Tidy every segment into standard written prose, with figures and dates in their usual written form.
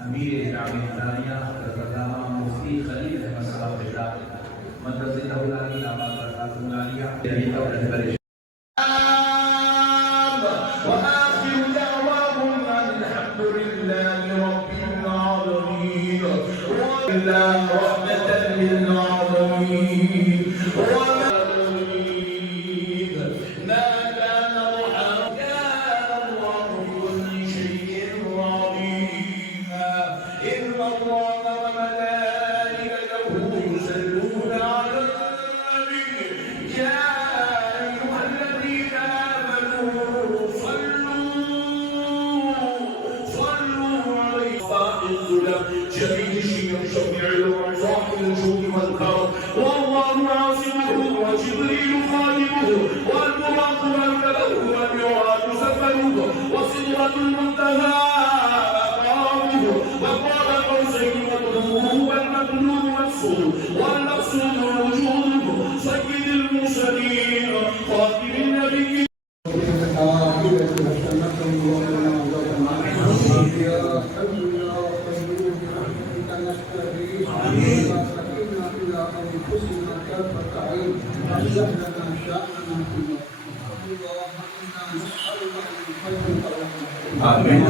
امیر جامع نظامیہ علامہ مفتی خلیل احمد صاحب بیٹا مدرسہ العالیہ آباد برکات العالیہ وآخر دعواهم الحمد لله رب العالمين رحمة للعالمين ما كان الله بكل شيء عليما إن الله وملائكته يصلون على النبي يا أيها الذين آمنوا صلوا عليه شديد الشيم شفيع الأمم صاحب الجود والكرم والله عاصمه وجبريل خادمه والبراق والملك والميعاد سفره وصدرة المنتهى مقامه وقال قوسين مطلوبه والمطلوب نفسه والمقصود وجوده سيد المرسلين خاتم النبيين آمين.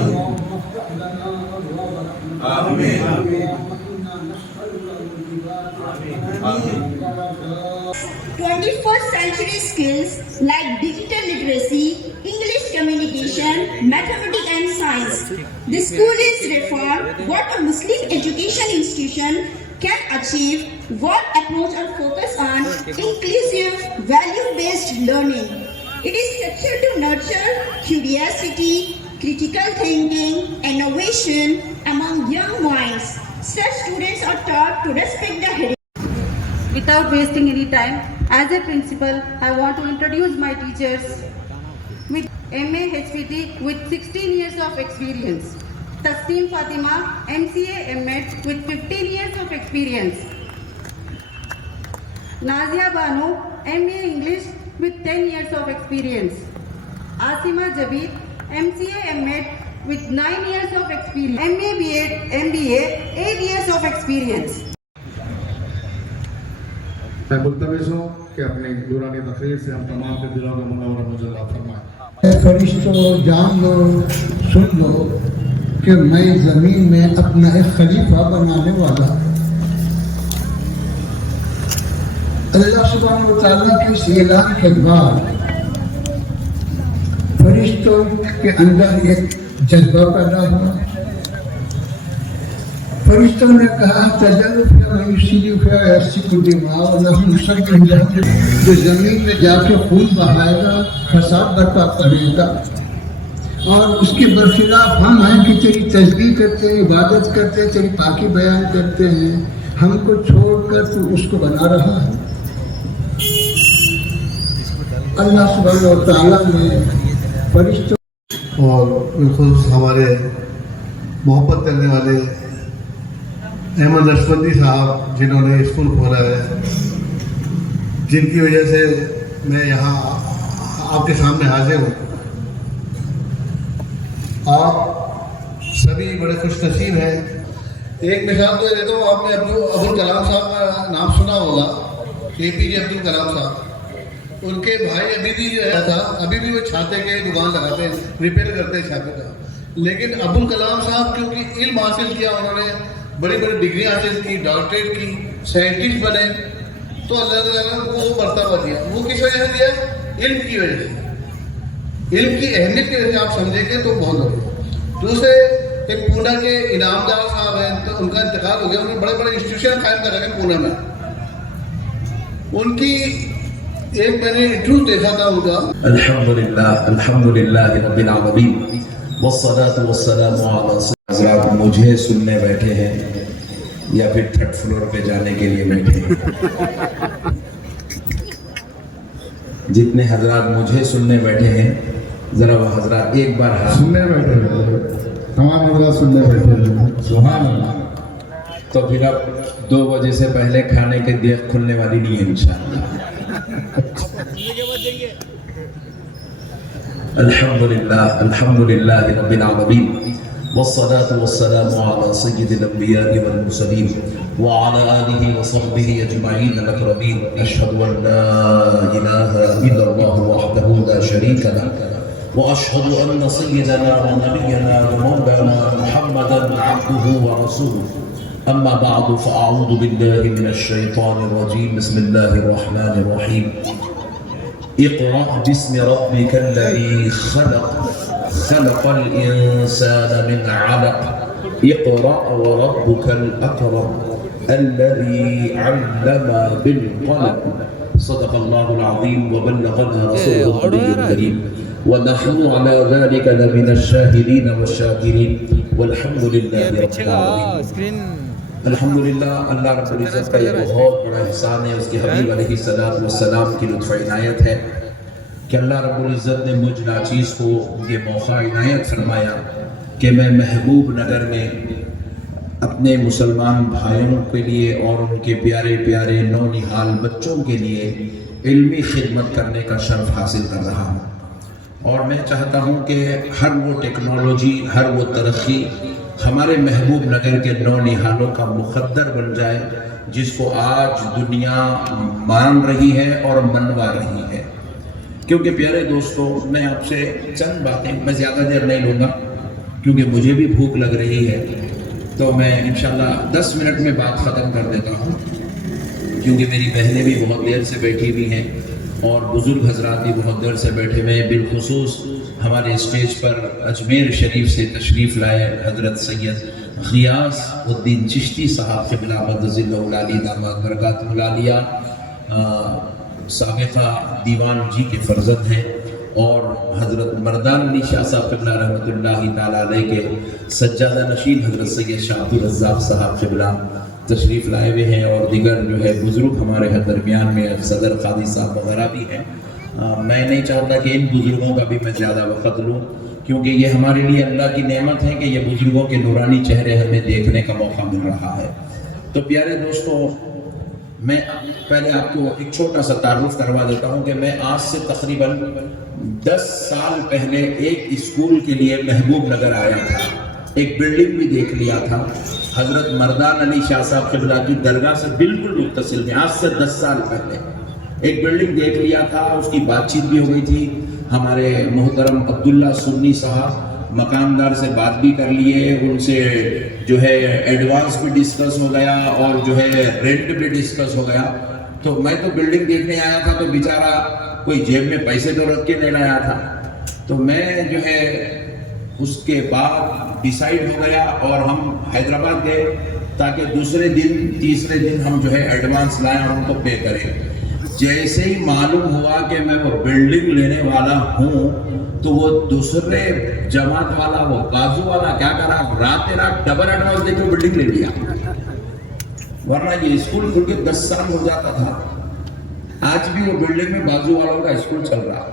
21st century skills like digital literacy, English communication, mathematics and science. The school is reformed what a Muslim education institution can achieve, what approach or focus on inclusive, value-based learning. It is structured to nurture curiosity, critical thinking, innovation among young minds. Such students are taught to respect the heritage. Without wasting any time, as a principal, I want to introduce my teachers with MA HPT with 16 years of experience. Tasneem Fatima, MCA MEd with 15 years of experience. Nazia Banu, MA English with 10 years of experience. Asima Jabir, MCA MEd with 9 years of experience. MA BEd, MBA, 8 years of experience. میں ملتمس ہوں کہ اپنی دورانی تقریر سے ہم تمام کے دلوں میں منور مجلہ فرمائیں. فرشتوں جان لو سن لو کہ میں زمین میں اپنا ایک خلیفہ بنانے والا اللہ سبحانہ و تعالیٰ کے اس اعلان کے بعد فرشتوں کے اندر ایک جذبہ پیدا ہوا. فرشتوں نے کہا جو زمین میں جا کے خون بہائے گا فساد برپا کرے گا اور اس کے برخلاف ہم ہیں کہ تیری تسبیح کرتے ہیں عبادت کرتے ہیں تیری پاکی بیان کرتے ہیں ہم کو چھوڑ کر تو اس کو بنا رہا ہے. اللہ سبحانہ و تعالیٰ نے فرشتوں اور بالخصوص ہمارے محبت کرنے والے احمد رشوندی صاحب جنہوں نے اسکول کھولا ہے, جن کی وجہ سے میں یہاں آپ کے سامنے حاضر ہوں. آپ سبھی بڑے خوش نصیب ہیں. ایک مثال تو دیتا ہوں, آپ نے ابوالکلام صاحب کا نام سنا ہوگا, APJ عبد الکلام صاحب. ان کے بھائی ابھی بھی جو ہے تھا, ابھی بھی وہ چھاتے کے دکان لگاتے ہیں, ریپیئر کرتے ہیں چھاتے کا. لیکن ابوالکلام صاحب کیونکہ علم حاصل کیا, انہوں نے بڑی بڑی ڈگری حاصل کی, ڈاکٹریٹ کی, سائنٹسٹ بنے, تو اللہ تعالیٰ نے وہ مرتبہ دیا. وہ کس وجہ سے دیا؟ علم کی وجہ سے. علم کی اہمیت کی وجہ سے آپ سمجھیں گے تو بہت ہوگی. دوسرے ایک پونا کے انعامدار صاحب ہیں, تو ان کا انتقال ہو گیا. انہوں نے بڑے بڑے انسٹیٹیوشن قائم کر رکھے پونا میں. ان کی ایک میں نے انٹرویو دیکھا تھا ان کا. الحمدللہ رب العالمین والصلاة والسلام علی رسول. حضرات مجھے سننے بیٹھے ہیں یا پھر تھرڈ فلور پہ جانے کے لیے بیٹھے ہیں؟ جتنے حضرات مجھے سننے بیٹھے ہیں ذرا وہ حضرات ایک بار ہاتھ سننے بیٹھے ہیں تمام حضرات سننے بیٹھے ہیں سبحان اللہ تو پھر اب 2 بجے سے پہلے کھانے کے دیکھ کھلنے والی نہیں ہے انشاءاللہ. الحمدللہ رب العالمین والصلاة والسلام على سید الانبیاء والمرسلین وعلى آلہ وصحبہ اجمعین الاکرمین. اشہد ان لا الہ الا اللہ وحدہ لا شریک لہ واشهد ان سيدنا ونبينا ومولانا محمدا عبده ورسوله. اما بعد فاعوذ بالله من الشيطان الرجيم. بسم الله الرحمن الرحيم. اقرأ باسم ربك الذي خلق الانسان من علق. اقرأ وربك الاكرم الذي علم بالقلم. صدق الله العظيم وبلغنا رسوله النبي الكريم ونحن على ذلك لمن الشاهدين والشاكرين والحمد لله رب العالمين. الحمدللہ اللہ رب العزت کا یہ بہت بڑا احسان ہے، اس کے حبیب علیہ السلام کی لطف عنایت ہے کہ اللہ رب العزت نے مجھ ناچیز کو یہ موقع عنایت فرمایا کہ میں محبوب نگر میں اپنے مسلمان بھائیوں کے لیے اور ان کے پیارے پیارے نونہال بچوں کے لیے علمی خدمت کرنے کا شرف حاصل کر رہا ہوں. اور میں چاہتا ہوں کہ ہر وہ ٹیکنالوجی، ہر وہ ترقی ہمارے محبوب نگر کے نونہالوں کا مقدر بن جائے جس کو آج دنیا مان رہی ہے اور منوا رہی ہے. کیونکہ پیارے دوستو، میں آپ سے چند باتیں، میں زیادہ دیر نہیں لوں گا کیونکہ مجھے بھی بھوک لگ رہی ہے، تو میں انشاءاللہ 10 منٹ میں بات ختم کر دیتا ہوں کیونکہ میری بہنیں بھی بہت دیر سے بیٹھی ہوئی ہیں اور بزرگ حضرات بھی بہت دیر سے بیٹھے ہوئے ہیں. بالخصوص ہمارے اسٹیج پر اجمیر شریف سے تشریف لائے حضرت سید غیاث الدین چشتی صاحب قبلہ مدظ اللہ العالی داماد برکاتہ العالیہ سابقہ دیوان جی کے فرزند ہیں، اور حضرت مردان علی شاہ صاحب قبلہ رحمۃ اللہ تعالیٰ علیہ کے سجادہ نشین حضرت سید شاہ عبد الرزاق صاحب قبلہ تشریف لائے ہوئے ہیں، اور دیگر جو ہے بزرگ ہمارے درمیان میں صدر قاضی صاحب وغیرہ بھی ہیں. میں نہیں چاہتا کہ ان بزرگوں کا بھی میں زیادہ وقت لوں کیونکہ یہ ہمارے لیے اللہ کی نعمت ہے کہ یہ بزرگوں کے نورانی چہرے ہمیں دیکھنے کا موقع مل رہا ہے. تو پیارے دوستو، میں پہلے آپ کو ایک چھوٹا سا تعارف کروا دیتا ہوں کہ میں آج سے تقریباً 10 سال پہلے ایک اسکول کے لیے محبوب نگر آیا تھا. ایک بلڈنگ بھی دیکھ لیا تھا حضرت مردان علی شاہ صاحب قبلہ کی درگاہ سے بالکل متصل میں. آج سے 10 سال پہلے ایک بلڈنگ دیکھ لیا تھا، اس کی بات چیت بھی ہو گئی تھی. ہمارے محترم عبداللہ سنی صاحب مقامدار سے بات بھی کر لیے، ان سے جو ہے ایڈوانس بھی ڈسکس ہو گیا اور جو ہے رینٹ بھی ڈسکس ہو گیا. تو میں تو بلڈنگ دیکھنے آیا تھا تو بیچارہ کوئی جیب میں پیسے تو رکھ کے نہیں لایا تھا. تو میں جو ہے اس کے بعد ڈیسائیڈ ہو گیا اور ہم حیدرآباد گئے تاکہ دوسرے دن تیسرے دن ہم جو ہے ایڈوانس لائیں اور ان کو پے کریں. جیسے ہی معلوم ہوا کہ میں وہ بلڈنگ لینے والا ہوں تو وہ دوسرے جماعت والا، وہ بازو والا کیا کرا، رات ڈبل ایڈوانس دے کے بلڈنگ لے لیا. ورنہ یہ اسکول کھل کے 10 سال ہو جاتا تھا. آج بھی وہ بلڈنگ میں بازو والوں کا اسکول چل رہا.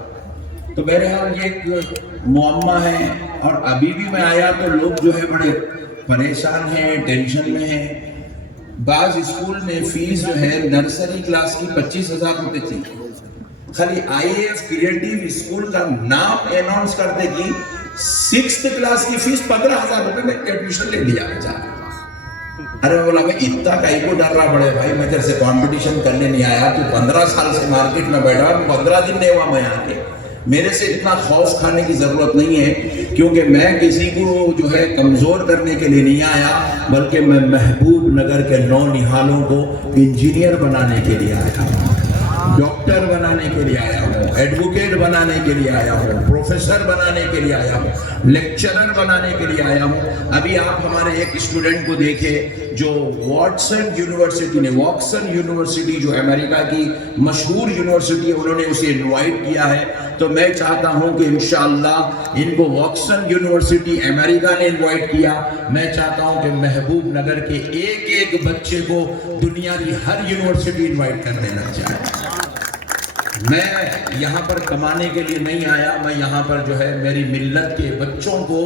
تو بہرحال یہ ایک معمہ ہے، اور ابھی بھی میں آیا تو لوگ جو ہے بڑے پریشان ہیں، ٹینشن میں ہیں. بعض اسکول میں فیس جو ہے نرسری کلاس کی 25,000 روپے تھی. خالی آئی اے ایف کریٹیو اسکول کا نام اناؤنس کرتے کی 6th کلاس کی فیس 15,000 روپے میں ایڈمیشن لے لیا بیچارہ. ارے بولا میں اتنا کہیں کو ڈر رہا بڑے بھائی، میں تیرے سے کمپٹیشن کرنے نہیں آیا، تو 15 سال سے مارکیٹ میں بیٹھا، 15 دن نہیں ہوا میں آ کے. میرے سے اتنا خوف کھانے کی ضرورت نہیں ہے کیونکہ میں کسی کو جو ہے کمزور کرنے کے لیے نہیں آیا، بلکہ میں محبوب نگر کے نونہالوں کو انجینئر بنانے کے لیے آیا ہوں، ڈاکٹر بنانے کے لیے آیا ہوں، ایڈوکیٹ بنانے کے لیے آیا ہوں، پروفیسر بنانے کے لیے آیا ہوں، لیکچرر بنانے کے لیے آیا ہوں. ابھی آپ ہمارے ایک اسٹوڈنٹ کو دیکھیں جو واٹسن یونیورسٹی نے، واکسن یونیورسٹی جو امریکہ کی مشہور یونیورسٹی ہے، انہوں نے اسے انوائٹ کیا ہے. تو میں چاہتا ہوں کہ انشاءاللہ ان کو واکسن یونیورسٹی امریکہ نے انوائٹ کیا. میں چاہتا ہوں کہ محبوب نگر کے ایک ایک بچے کو دنیا کی ہر یونیورسٹی انوائٹ کر دینا چاہے. میں یہاں پر کمانے کے لیے نہیں آیا، میں یہاں پر جو ہے میری ملت کے بچوں کو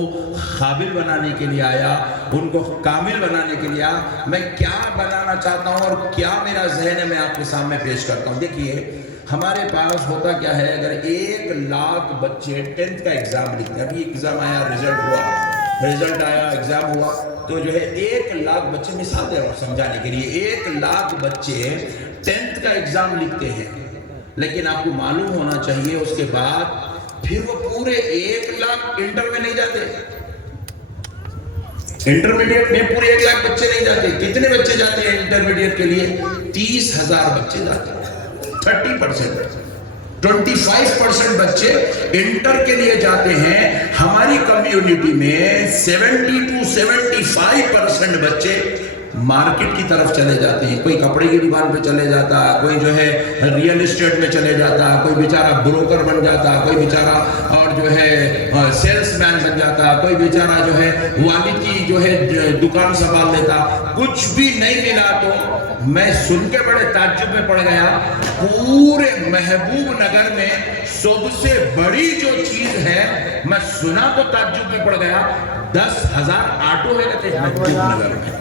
قابل بنانے کے لیے آیا، ان کو کامل بنانے کے لیے آیا۔ میں کیا بنانا چاہتا ہوں اور کیا میرا ذہن ہے، میں آپ کے سامنے پیش کرتا ہوں۔ دیکھیے ہمارے پاس ہوتا کیا ہے، اگر 1 لاکھ بچے 10th کا ایگزام لکھتے ہیں، ابھی ایگزام آیا، رزلٹ آیا، ایگزام ہوا، تو جو ہے 1 لاکھ بچے، مثال دے رہا ہوں سمجھانے کے لیے، 1 لاکھ بچے 10th کا ایگزام لکھتے ہیں، لیکن آپ کو معلوم ہونا چاہیے اس کے بعد پھر وہ پورے 1 لاکھ انٹر میں نہیں جاتے، انٹرمیڈیٹ میں پورے 1 لاکھ بچے نہیں جاتے۔ کتنے بچے جاتے ہیں انٹرمیڈیٹ کے لیے؟ 30,000 بچے جاتے ہیں۔ 30%، 25% بچے انٹر کے لیے جاتے ہیں۔ ہماری کمیونٹی میں 70 to 75% بچے مارکیٹ کی طرف چلے جاتے ہیں، کوئی کپڑے کی دکان پہ چلے جاتا، کوئی جو ہے ریئل اسٹیٹ میں چلے جاتا، کوئی بیچارہ بروکر بن جاتا، کوئی بیچارہ اور جو ہے سیلس مین بن جاتا، کوئی بیچارہ جو ہے والد کی جو ہے دکان سنبھال لیتا۔ کچھ بھی نہیں ملا تو میں سن کے بڑے تعجب میں پڑ گیا، پورے محبوب نگر میں سب سے بڑی جو چیز ہے، میں سنا تو تعجب میں پڑ گیا، 10,000 آٹو ہے کہتے ہیں محبوب نگر میں۔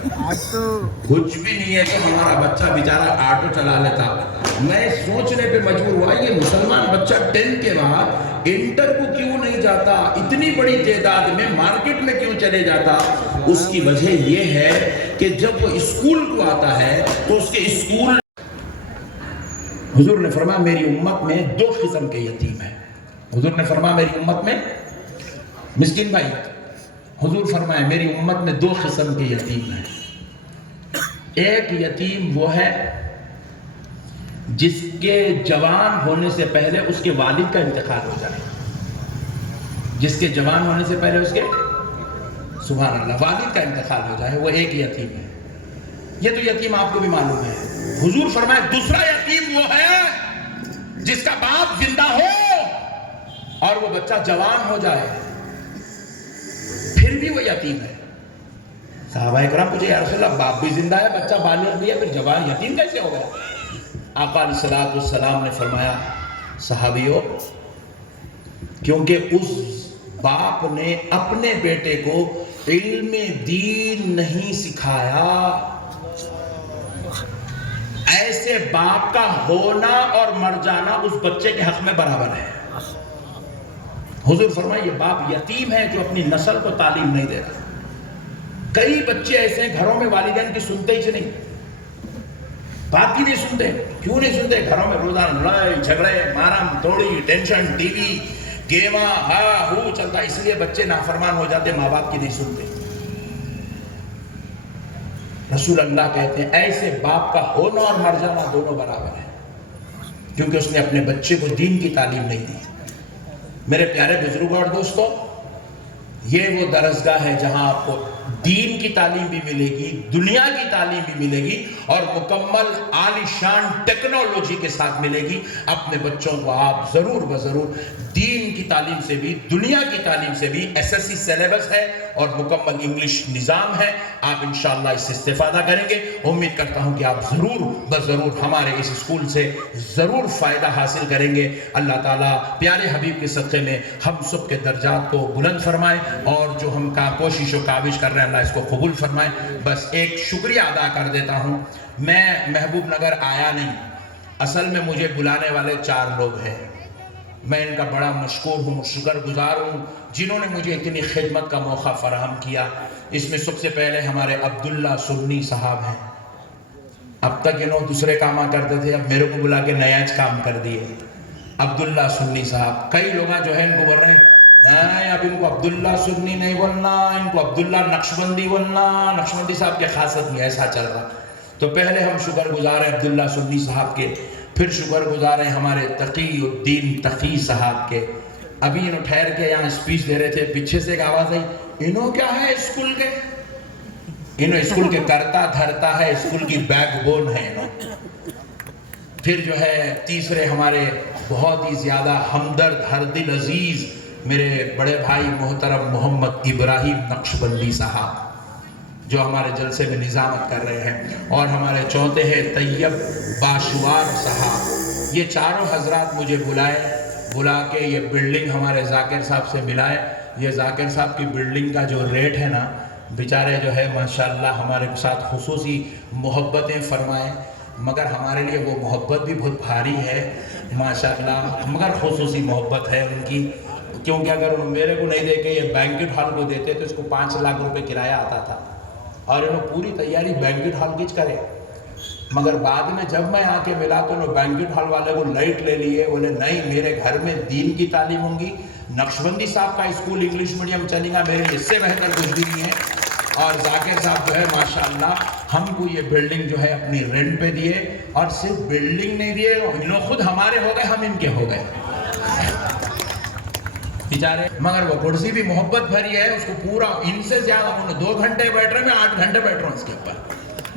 کچھ بھی نہیں ہے کہ ہمارا بچہ بیچارہ آٹو چلا لیتا۔ میں سوچنے پہ مجبور ہوا، یہ مسلمان بچہ 10 کے بعد انٹر کو کیوں نہیں جاتا، اتنی بڑی تعداد میں مارکیٹ میں کیوں چلے جاتا؟ اس کی وجہ یہ ہے کہ جب وہ اسکول کو آتا ہے تو اس کے اسکول، حضور نے فرمایا میری امت میں 2 قسم کے یتیم ہیں۔ حضور نے فرمایا میری امت میں، مسکین بھائی، حضور فرمائے میری امت میں 2 قسم کے یتیم ہیں۔ ایک یتیم وہ ہے جس کے جوان ہونے سے پہلے اس کے والد کا انتقال ہو جائے، جس کے جوان ہونے سے پہلے اس کے، سبحان اللہ، والد کا انتقال ہو جائے، وہ ایک یتیم ہے۔ یہ تو یتیم آپ کو بھی معلوم ہے۔ حضور فرمائے دوسرا یتیم وہ ہے جس کا باپ زندہ ہو اور وہ بچہ جوان ہو جائے، پھر بھی وہ یتیم ہے۔ صحابہ اکرام پوچھے یا رسول اللہ، باپ بھی زندہ ہے، بچہ بالغ بھی ہے، پھر جوان یتیم کیسے ہوگا؟ آقا علیہ السلام نے فرمایا صحابیوں، کیونکہ اس باپ نے اپنے بیٹے کو علم دین نہیں سکھایا۔ ایسے باپ کا ہونا اور مر جانا اس بچے کے حق میں برابر ہے۔ حضور فرمائے یہ باپ یتیم ہے جو اپنی نسل کو تعلیم نہیں دے رہا۔ کئی بچے ایسے ہیں گھروں میں والدین کی سنتے ہی سے نہیں، بات کی نہیں سنتے۔ کیوں نہیں سنتے؟ گھروں میں روزانہ لڑائی جھگڑے، مارم توڑی، ٹینشن، ٹی وی، گیما، ہا ہو چلتا، اس لیے بچے نافرمان ہو جاتے، ماں باپ کی نہیں سنتے۔ رسول اللہ کہتے ہیں ایسے باپ کا ہونا اور مر جانا دونوں برابر ہے، کیونکہ اس نے اپنے بچے کو دین کی تعلیم نہیں دی۔ میرے پیارے بزرگوں اور دوستوں، یہ وہ درسگاہ ہے جہاں آپ کو دین کی تعلیم بھی ملے گی، دنیا کی تعلیم بھی ملے گی، اور مکمل عالی شان ٹیکنالوجی کے ساتھ ملے گی۔ اپنے بچوں کو آپ ضرور بضرور دین کی تعلیم سے بھی، دنیا کی تعلیم سے بھی، SSC سیلیبس ہے اور مکمل انگلش نظام ہے، آپ انشاءاللہ اس سے استفادہ کریں گے۔ امید کرتا ہوں کہ آپ ضرور بضرور ہمارے اس اسکول سے ضرور فائدہ حاصل کریں گے۔ اللہ تعالیٰ پیارے حبیب کے صدقے میں ہم سب کے درجات کو بلند فرمائے، اور جو ہم کا کوشش و کاوش کر رہے ہیں اللہ اس کو قبول فرمائے۔ بس ایک شکریہ ادا کر دیتا ہوں، میں محبوب نگر آیا نہیں، اصل میں مجھے بلانے والے 4 لوگ ہیں، میں ان کا بڑا مشکور ہوں، شکر گزار ہوں جنہوں نے مجھے اتنی خدمت کا موقع فراہم کیا۔ اس میں سب سے پہلے ہمارے عبداللہ سنی صاحب ہیں، اب تک انہوں دوسرے کام کرتے تھے، اب میرے کو بلا کے نیا کام کر دیے۔ عبداللہ سنی صاحب، کئی لوگ جو ہیں ان کو بول رہے ہیں نہیں اب ان کو عبداللہ سنی نہیں بولنا، ان کو عبداللہ نقشبندی بولنا، نقشبندی صاحب کے خاصت نہیں، ایسا چل رہا۔ تو پہلے ہم شکر گزار ہیں عبداللہ سنی صاحب کے، پھر شکر گزار ہیں ہمارے تقی الدین تقی صاحب کے۔ ابھی انہوں ٹھہر کے یہاں اسپیچ دے رہے تھے، پیچھے سے ایک آواز آئی، انہوں کیا ہے اسکول کے؟ انہوں اسکول کے کرتا دھرتا ہے، اسکول کی بیک بون ہے انہوں۔ پھر جو ہے تیسرے ہمارے بہت ہی زیادہ ہمدرد، ہر دل عزیز میرے بڑے بھائی محترم محمد ابراہیم نقشبندی صاحب جو ہمارے جلسے میں نظامت کر رہے ہیں، اور ہمارے چوتھے ہیں طیب باشوار صاحب یہ چاروں حضرات مجھے بلا کے یہ بلڈنگ ہمارے ذاکر صاحب سے ملائے. یہ ذاکر صاحب کی بلڈنگ کا جو ریٹ ہے نا, بیچارے جو ہے ماشاءاللہ ہمارے ساتھ خصوصی محبتیں فرمائیں, مگر ہمارے لیے وہ محبت بھی بہت بھاری ہے ماشاءاللہ, مگر خصوصی محبت ہے ان کی, کیونکہ اگر میرے کو نہیں دے کے یہ بینکٹ ہال کو دیتے تو اس کو 5 لاکھ روپے کرایہ آتا تھا, اور انہوں پوری تیاری بینکٹ ہال کی کرے. مگر بعد میں جب میں آ کے ملا تو انہوں بینکٹ ہال والے کو لائٹ لے لیے, بولے نہیں میرے گھر میں دین کی تعلیم ہوں گی, نقشبندی صاحب کا اسکول انگلش میڈیم چلے گا, میرے اس سے بہتر کچھ بھی نہیں ہے. اور ذاکر صاحب جو ہے ماشاءاللہ ہم کو یہ بلڈنگ جو ہے اپنی رینٹ پہ دیے, اور صرف بلڈنگ نہیں دیے, انہوں خود ہمارے ہو گئے, ہم ان کے ہو گئے بیچارے. مگر وہ کرسی بھی محبت بھری ہے, اس کو پورا ان سے زیادہ, انہوں 2 گھنٹے بیٹھ رہے ہیں, میں 8 گھنٹے بیٹھ رہا ہوں اس کے اوپر.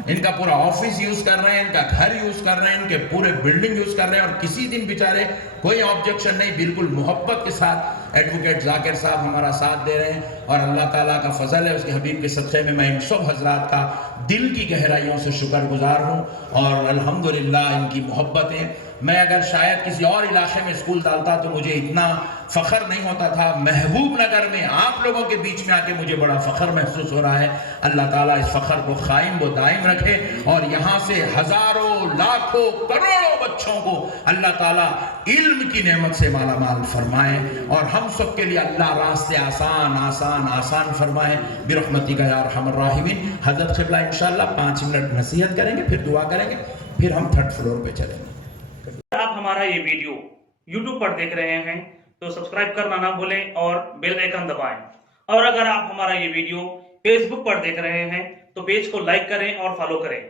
ان کا پورا آفس یوز کر رہے ہیں, ان کا گھر یوز کر رہے ہیں, ان کے پورے بلڈنگ یوز کر رہے ہیں, اور کسی دن بیچارے کوئی آبجیکشن نہیں, بالکل محبت کے ساتھ ایڈوکیٹ ذاکر صاحب ہمارا ساتھ دے رہے ہیں. اور اللہ تعالیٰ کا فضل ہے, اس کے حبیب کے صدقے میں ان سب حضرات کا دل کی گہرائیوں سے شکر گزار ہوں. اور الحمدللہ ان کی محبتیں, میں اگر شاید کسی اور علاقے میں اسکول ڈالتا تو مجھے اتنا فخر نہیں ہوتا تھا. محبوب نگر میں آپ لوگوں کے بیچ میں آ کے مجھے بڑا فخر محسوس ہو رہا ہے. اللہ تعالیٰ اس فخر کو قائم و دائم رکھے, اور یہاں سے ہزاروں لاکھوں کروڑوں بچوں کو اللہ تعالیٰ علم کی نعمت سے مالا مال فرمائے, اور ہم سب کے لیے اللہ راستے آسان آسان آسان فرمائے برحمتک یا ارحم الراحمین. حضرت قبلہ انشاءاللہ 5 منٹ نصیحت کریں گے, پھر دعا کریں گے, پھر ہم 3rd فلور پہ چلیں گے. آپ ہمارا یہ ویڈیو YouTube پر دیکھ رہے ہیں تو سبسکرائب کرنا نہ بھولیں اور بیل آئیکن دبائیں. اور اگر آپ ہمارا یہ ویڈیو Facebook پر دیکھ رہے ہیں تو پیج کو لائک کریں اور فالو کریں.